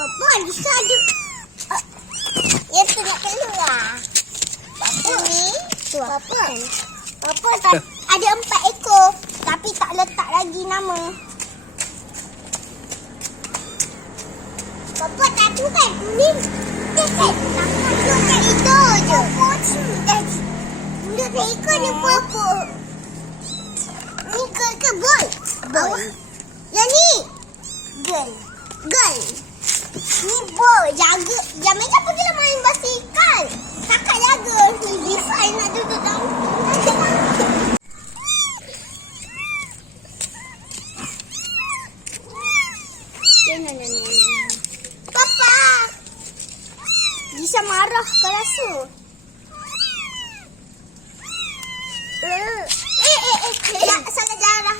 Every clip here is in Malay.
Papa Lisa ada. Ya tu nak keluar. Papa ni. Papa. Papa tak ada 4 ekor. Tapi tak letak lagi nama. Papa tak tu kan. Ni. Dekat. Dekat itu je. Dekat ekor ni Papa. Ni girl ke boy? Boy. Yang ni. Girl. Ni boy. Jaga. Jangan macam pergi lah main basikal. Kakak jaga. Lisa nak duduk dalam. Papa. Lisa marah ke rasa? Tak salah jarah.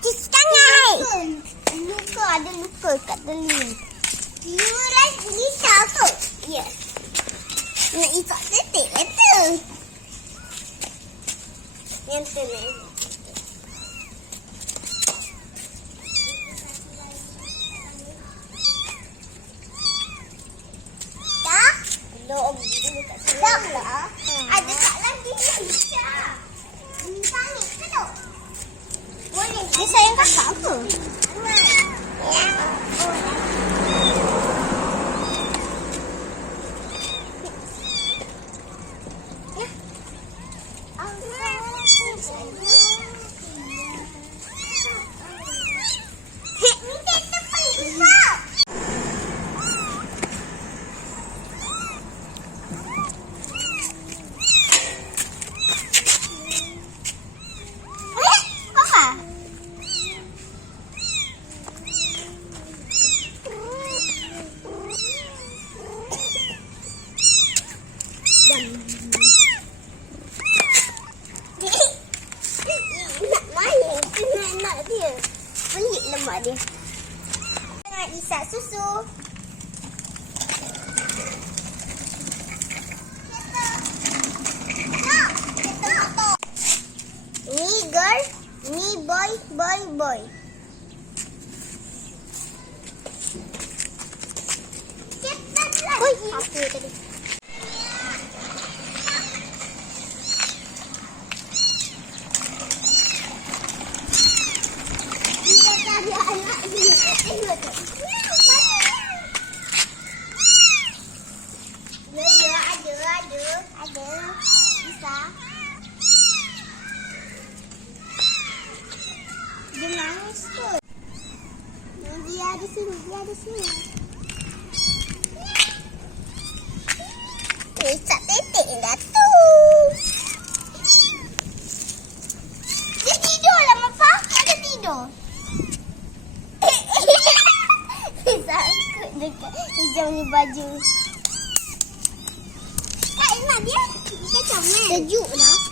Cuci tangan. Luka, ada luka kat telinga. Yuran Lisa tu? Ya. Nak ikat tetek kata. Yang tu ni. Dah? Belum. Dah lah. Ada tak lagi Lisa? Pamit ke tu? Boleh. Dia sayang kakak ke? Nak main, nak dia. Pelik lemak dia. Nak isap susu. Ni girl, ni boy. Cepatlah. Apa tadi? Ada anak dia. Ada. Bisa. Dia nangis tu. Dia ada sini. Isak tetek dah tu. Dia tidur lah, Mapa. Ada tidur. Sakut dekat hijau ni baju. Kak, enak dia. Dia comel. Sejuk dah.